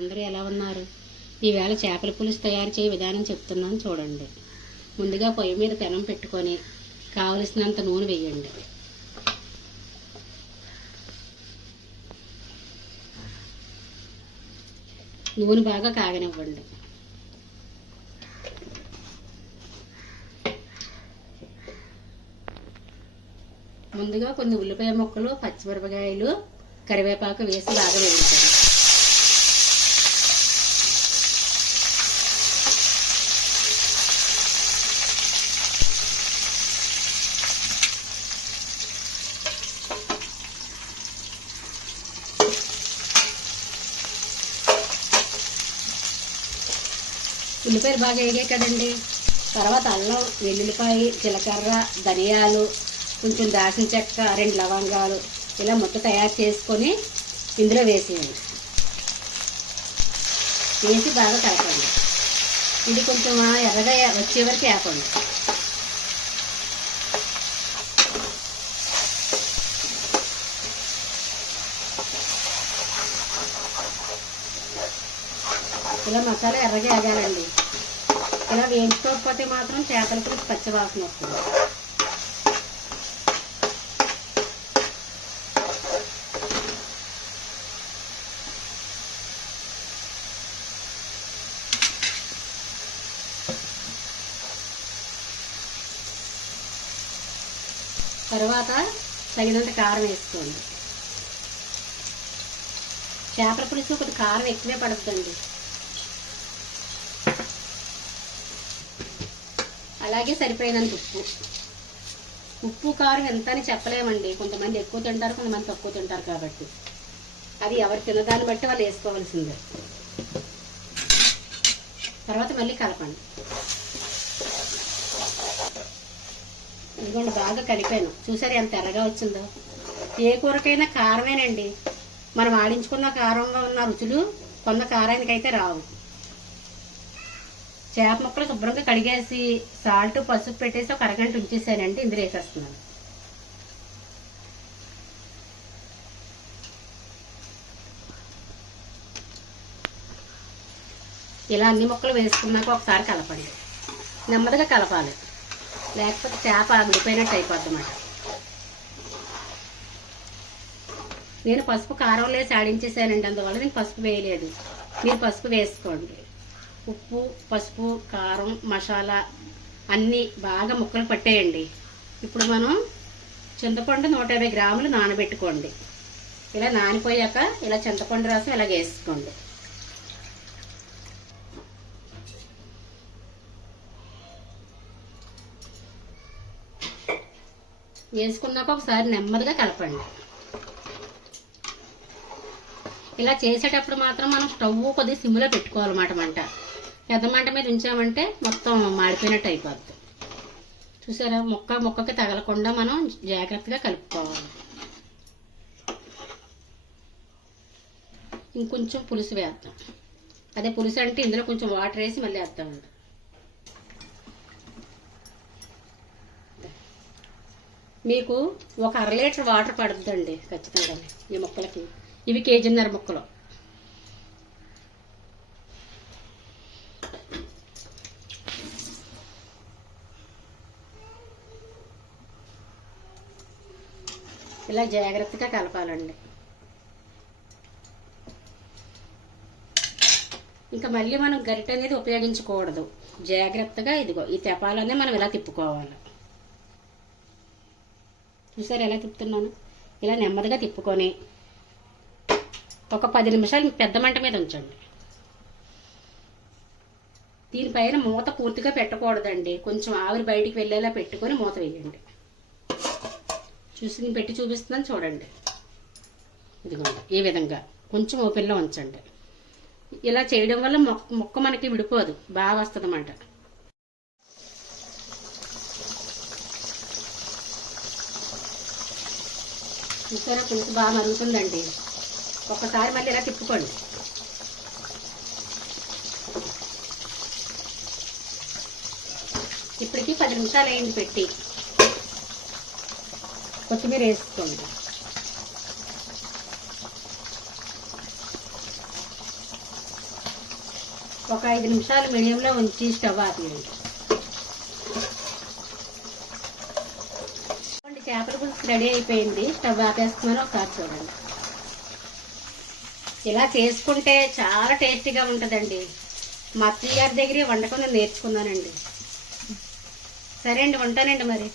అందరూ ఎలా ఉన్నారు? ఈవేళ చేపల పులుసు తయారు చేయ విధానం చెప్తున్నాను చూడండి. ముందుగా పొయ్యి మీద పెనం పెట్టుకొని కావలసినంత నూనె వేయండి. నూనె బాగా కాగనివ్వండి. ముందుగా కొన్ని ఉల్లిపాయ ముక్కలు పచ్చిమిరపకాయలు కరివేపాకు వేసి బాగా వేయించాలి ఉల్లిపాయలు బాగా వేగాయి కదండి. తర్వాత అల్లం వెల్లుల్లిపాయ జీలకర్ర ధనియాలు కొంచెం దాల్చిన చెక్క రెండు లవంగాలు ఇలా ముక్క తయారు చేసుకొని ఇందులో వేసేయండి. వేసి బాగా కలపండి ఇది కొంచెం ఎర్రగా వచ్చే వరకు వేపండి. ఇలా మసాలా ఎర్రగా వేగాలండి. ఇలా వేయించుకోకపోతే మాత్రం చేపల పులుసు పచ్చివాసన వస్తుంది. తర్వాత తగినంత కారం వేసుకోండి. చేపల పులుసు కొద్ది కారం ఎక్కువే పడుతుందండి. అలాగే సరిపోయినంత ఉప్పు. ఉప్పు కారం ఎంత అని చెప్పలేమండి. కొంతమంది ఎక్కువ తింటారు కొంతమంది తక్కువ తింటారు కాబట్టి. అది ఎవరు తినదాన్ని బట్టి వాళ్ళు వేసుకోవాల్సిందే. తర్వాత మళ్ళీ కలపండి. ఇదిగోండి బాగా కలిపాను చూసారు ఎంత ఎర్రగా వచ్చిందో? ఏ కూరకైనా కారమేనండి. మనం ఆడించుకున్న కారంలో ఉన్న రుచులు కొంత కారానికైతే రావు. చేప ముక్కలు శుభ్రంగా కడిగేసి సాల్ట్ పసుపు పెట్టేసి ఒక అరగంట ఉంచేసానండి. ఇందులో వేసేస్తున్నాను. ఇలా అన్ని ముక్కలు వేసుకున్నాక ఒకసారి కలపండి. నెమ్మదిగా కలపాలి. లేకపోతే చేప విడిపోయినట్టు అయిపోద్ది నేను పసుపు కారం వేసి ఆడించేసానండి. అందువల్ల నేను పసుపు వేయలేదు. మీరు పసుపు వేసుకోండి. ఉప్పు పసుపు కారం మసాలా అన్నీ బాగా ముక్కలు పట్టేయండి. ఇప్పుడు మనం చింతపండు నూట యాభై గ్రాములు నానబెట్టుకోండి. ఇలా నానిపోయాక ఇలా చింతపండు రసం ఇలా వేసుకోండి. వేసుకున్నాక ఒకసారి నెమ్మదిగా కలపండి. ఇలా చేసేటప్పుడు మాత్రం మనం స్టవ్ కొద్దిగా సిమ్లో పెట్టుకోవాలన్నమాట మంట. పెద్ద మంట మీద ఉంచామంటే మొత్తం మాడిపోయినట్టు అయిపోద్ది. చూసారా? మొక్క మొక్కకి తగలకుండా మనం జాగ్రత్తగా కలుపుకోవాలి. ఇంకొంచెం పులుసు వేద్దాం. అదే పులుసు అంటే ఇందులో కొంచెం వాటర్ వేసి మళ్ళీ వేద్దామండి మీకు ఒక అర లీటర్ వాటర్ పడుతుందండి ఖచ్చితంగా ఈ మొక్కలకి. ఇవి కేజీన్నర ముక్కలు. ఇలా జాగ్రత్తగా కలపాలండి. ఇంకా మళ్ళీ మనం గరిట అనేది ఉపయోగించకూడదు. జాగ్రత్తగా ఇదిగో ఈ తెపాలనే మనం ఇలా తిప్పుకోవాలి. చూసారు ఎలా తిప్పుతున్నాను? ఇలా నెమ్మదిగా తిప్పుకొని ఒక పది నిమిషాలు పెద్ద మంట మీద ఉంచండి. దీనిపైన మూత పూర్తిగా పెట్టకూడదండి. కొంచెం ఆవిరి బయటికి వెళ్ళేలా పెట్టుకొని మూత వేయండి. చూసి పెట్టి చూపిస్తున్నాను చూడండి. ఇదిగోండి ఈ విధంగా కొంచెం ఓపెన్లో ఉంచండి. ఇలా చేయడం వల్ల మొక్క మొక్క మనకి విడిపోదు బాగా వస్తుంది అన్నమాట. చూసారా పులుసు బాగా మరుగుతుందండి. ఒక్కసారి మళ్ళీ ఇలా తిప్పుకోండి. ఇప్పటికి పది నిమిషాలు అయింది పెట్టి. కొత్తిమీర వేసుకోండి. ఒక ఐదు నిమిషాలు మీడియంలో ఉంచి స్టవ్ ఆపేయండి. చూడండి, చేపల పులుసు రెడీ అయిపోయింది. స్టవ్ ఆపేస్తున్నాను ఒకసారి చూడండి. ఇలా చేసుకుంటే చాలా టేస్టీగా ఉంటుందండి. మా అత్తయ్య గారి దగ్గరే వండకుండా నేను నేర్చుకున్నానండి. సరే అండి ఉంటానండి మరి.